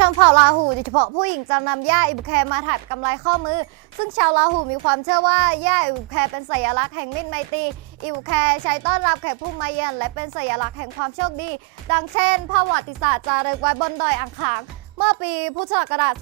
ชนเผ่าลาหูโดยเฉพาะผู้หญิงจะนำหญ้าอิบุแคมาถักกำไรข้อมือ ซึ่งชาวลาหูมีความเชื่อว่าหญ้าอิบุแคเป็นสัญลักษณ์แห่งมิตรไมตรีอิบุแคใช้ต้อนรับแขกผู้มาเยือนและเป็นสัญลักษณ์แห่งความโชคดี ดังเช่นภาพประวัติศาสตร์จารึกไว้บนดอยอ่างขางเมื่อปีพุทธศักราช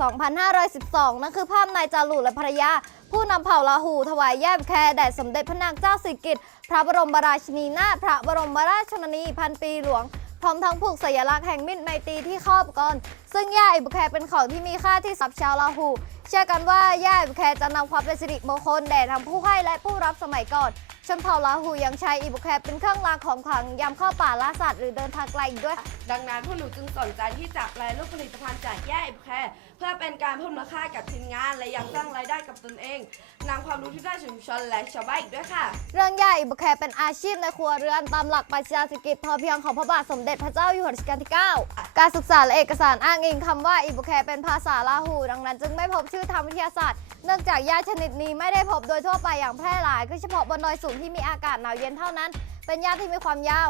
2512 นั่นคือภาพนายจารุและภรรยา ผู้นำเผ่าลาหูถวายแย่มแคแด่สมเด็จพระนางเจ้าสิริกิติ์พระบรมราชินีนาถพระบรมราชชนนีพันปีหลวง พร้อมทั้งผูกสัญลักษณ์แห่งมิตรไมตรีที่ครอบกอนซึ่งย่าอิบุแคเป็นของที่มีค่าที่สับชาวลาหู เชื่อกันว่าย่าอิบุแคจะนำความเป็นสิริมงคลแด่ทั้งผู้ให้และผู้รับสมัยก่อน ชนเผ่าลาหูยังใช้อิบุแคเป็นเครื่องรางของขลังยามเข้าป่าล่าสัตว์หรือเดินทางไกลอีกด้วย ดังนั้นพวกหนูจึงสนใจที่จะแปลรูปผลิตภัณฑ์จากแย่เอฟแคร์เพื่อเป็นการเพิ่มมูลค่ากับทีมงาน และยังสร้างรายได้กับตนเองนำความรู้ที่ได้ชุมชนและชาวบ้านอีกด้วยค่ะ เรื่องย่าอิบุแคเป็นอาชีพในครัวเรือนตามหลักปรัชญาเศรษฐกิจพอเพียงของพระบาทสมเด็จพระเจ้าอยู่หัวรัชกาลที่ 9 การศึกษาและเอกสารอ้างอิงคำว่าอิบุแคเป็นภาษาลาหู ดังนั้น จึงไม่พบชื่อทางวิทยาศาสตร์ เนื่องจากหญ้าชนิดนี้ไม่ได้พบโดยทั่วไปอย่างแพร่หลายคือเฉพาะบนดอยสูงที่มีอากาศหนาวเย็นเท่านั้น เป็นหญ้าที่มีความยาว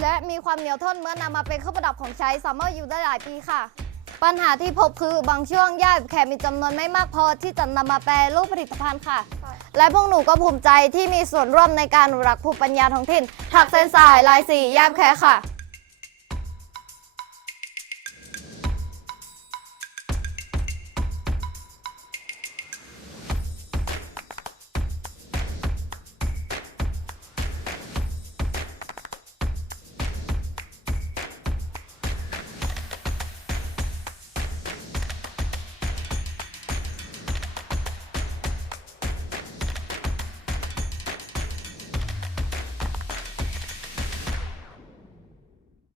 และมีความเหนียวทนเมื่อนำมาเป็นเครื่องประดับของใช้สามารถอยู่ได้หลายปีค่ะปัญหาที่พบคือบางช่วงหญ้าอิบุแคมีจำนวนไม่มากพอที่จะนำมาแปรรูปผลิตภัณฑ์ค่ะ และพวกหนูก็ภูมิใจที่มีส่วนร่วมในการอนุรักษ์ภูมิปัญญาท้องถิ่นถักเส้นสายลายสีย่ามแค่ค่ะ